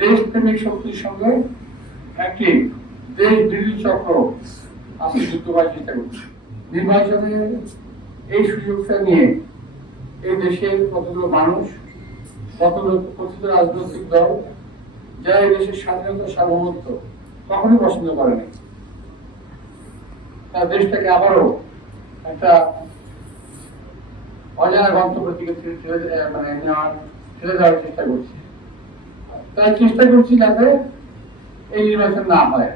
দেশপ্রেমিক শক্তির সঙ্গে একটি দেশ বিরোধী চক্র আজকে যুদ্ধ করার চেষ্টা করছে। নির্বাচনে এই সুযোগটা নিয়ে এই দেশের কতগুলো মানুষ, কতগুলো কথিত রাজনৈতিক দল যারা এই দেশের স্বাধীনতা সার্বভৌমত্ব কখনোই পছন্দ করেনি, তার দেশটাকে আবারও একটা অজানা গন্তব্যের দিকে ঠেলে দেওয়ার চেষ্টা করছে। তাই চেষ্টা করছি যাতে এই নির্বাচন না হয়,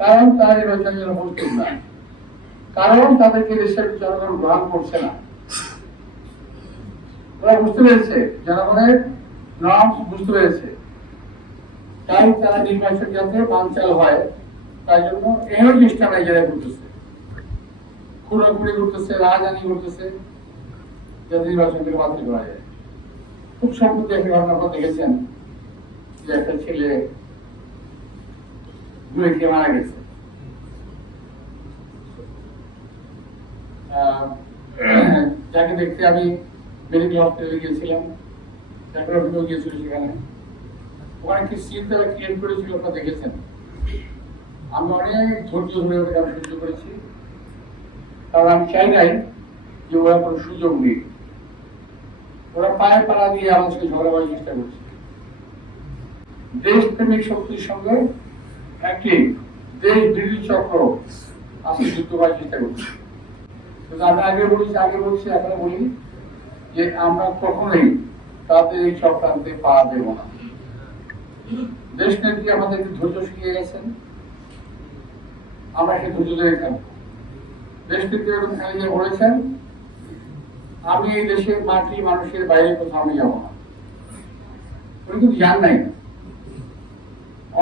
কারণ তারা নির্বাচনের জন্য প্রস্তুত না, কারণ তাদেরকে দেশের জনগণ গ্রহণ করছে না। ওরা বুঝতে পেরেছে, জনগণের নর্মস বুঝতে পেরেছে, তাই তারা নির্বাচন যাতে বানচাল হয় তাই জন্য এই চেষ্টা নাইজেরিয়া করতেছে, খুঁড়াখুড়ি করতেছে, রাজধানী করতেছে যাতে নির্বাচনকে বাতিল করা যায়। খুব সম্প্রতি একটা ঘটনা আপনারা দেখেছেন যে একটা ছেলে গুলি খেয়ে মারা গেছে। যাকে দেখতে আমি মেডিকেল হসপিটালে গিয়েছিলাম, ডাক্তার গিয়েছিল সেখানে, ওখানে কি সিন তারা ক্রিয়েট করেছিল আপনারা দেখেছেন। আমি অনেক ধৈর্য ধরে ওটাকে আমি সহ্য করেছি, কারণ আমি চাই নাই যে ওরা কোনো সুযোগ নেই। ওরা পায়ে পাড়া দিয়ে আমার সঙ্গে ঝগড়া করার চেষ্টা করছে। দেশপ্রেমিক শক্তির সঙ্গে একটি দেশ বিরোধী চক্র আজকে যুদ্ধ করার চেষ্টা করছে। আমি আগে বলছি এখন বলি যে আমরা কখনোই তাদের এই চক্রান্তে পা দেব না। দেশ নেত্রী আমাদেরকে ধৈর্য শিখিয়ে গেছেন, আমরা সেই ধৈর্য ধরে থাকবো। দেশ নেত্রী এবং খালিদা বলেছেন, আমি এই দেশের মাটি মানুষের বাইরে কোথাও আমি যাবো না। উনি কিন্তু জান নাই,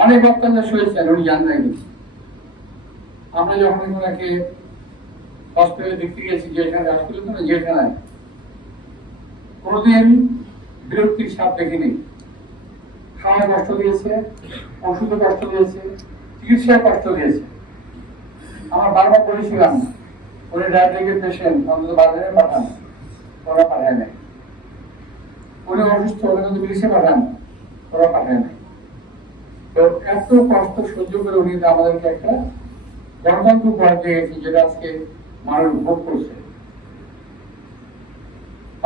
অনেক অত্যাচার সয়েছেন, উনি জান নাই। আমরা যখন ওনাকে হসপিটালে দেখতে গেছি, যেখানে হসপিটাল তো না, যেখানে কোনোদিন বিরক্তির ছাপ দেখিনি। খাওয়ায় কষ্ট দিয়েছে, ওষুধে কষ্ট দিয়েছে, চিকিৎসায় কষ্ট দিয়েছে। আমার বারবার বলেছিলাম উনি ডায়াবেটিকের পেশেন্ট, অন্তত বাজারে পাঠান, ওরা পাঠায় নাই। উনি অসুস্থ, ওরা যদি বিদেশে পাঠান, ওরা পাঠায় নাই। তো এত কষ্ট সহ্য করে উনি আমাদেরকে একটা গণতন্ত্র উপহার দিয়ে গেছে, যেটা আজকে মানুষ ভোগ করছে।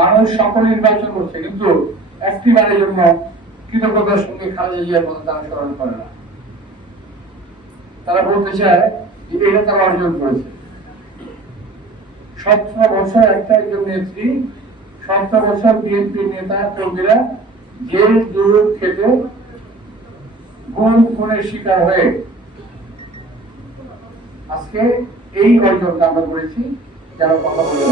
মানুষ সকল নির্বাচন করছে, কিন্তু একটি বারের জন্য কৃতজ্ঞতার সঙ্গে খালেদা জিয়ার কথা তারা স্মরণ করে না। তারা বলতে চায় যে এটা তারা অর্জন করেছে। 17 বছর একটা একজন নেত্রী, 17 বছর বিএনপি নেতা কর্মীরা জেল জুলুম খেতে গুম খুনের শিকার হয়ে আজকে এই অর্জনটা আমরা করেছি, যারা কথা বলে